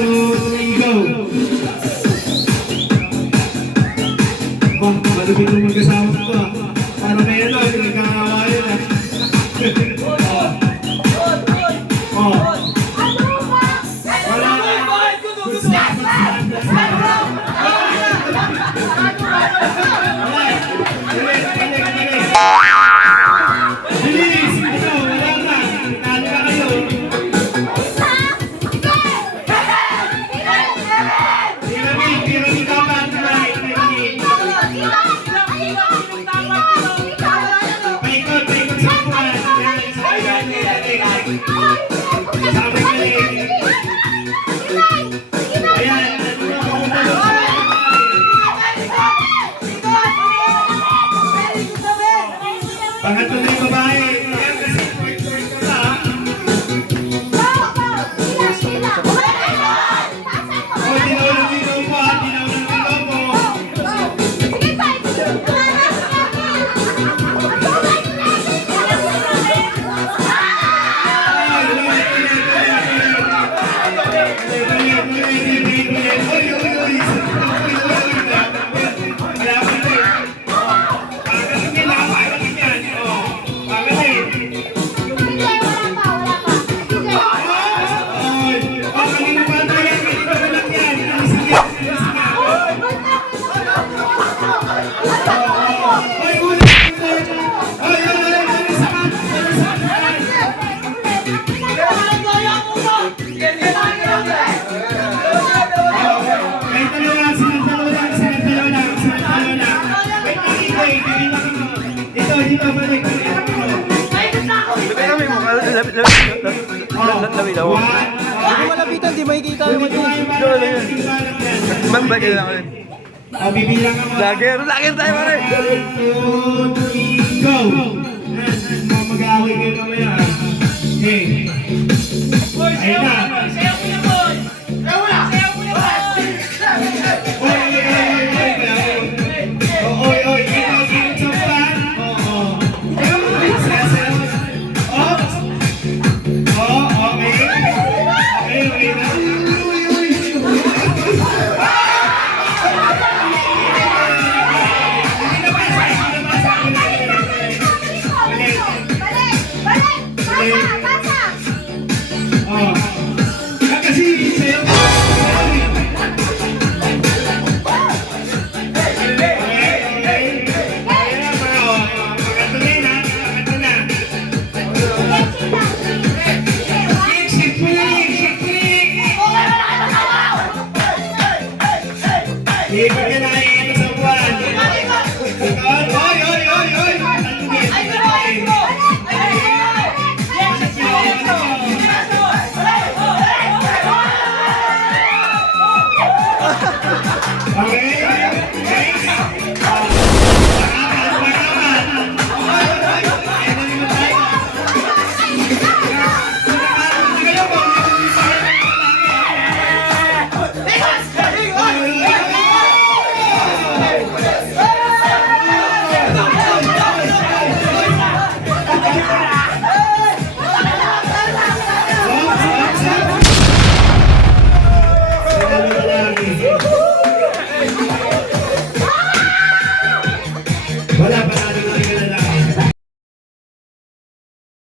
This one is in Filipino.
2, 3, go! Malupit yung magkasama ko ah. Parang may ano, nagkakawayan ah. Wala na. Bilis! Ito, wala na. Talo na kayo. Piramid ka pa. Paikot sa buwan. Sabi ka rin. Ayan, pangatlo na yung babae. Ayan, kasi point ka na. O, dinaw ng ilaw mo ha. Dinaw ng ilaw mo. Dito, balik. Hindi malapitan, di makikita naman yun. Magbalik lang ulit. Bibilang ako. Lager tayo pare. 1, 2, 3, go! Mag-aaway kayo mamaya. Okay. Ayun na. Kasi sa'yo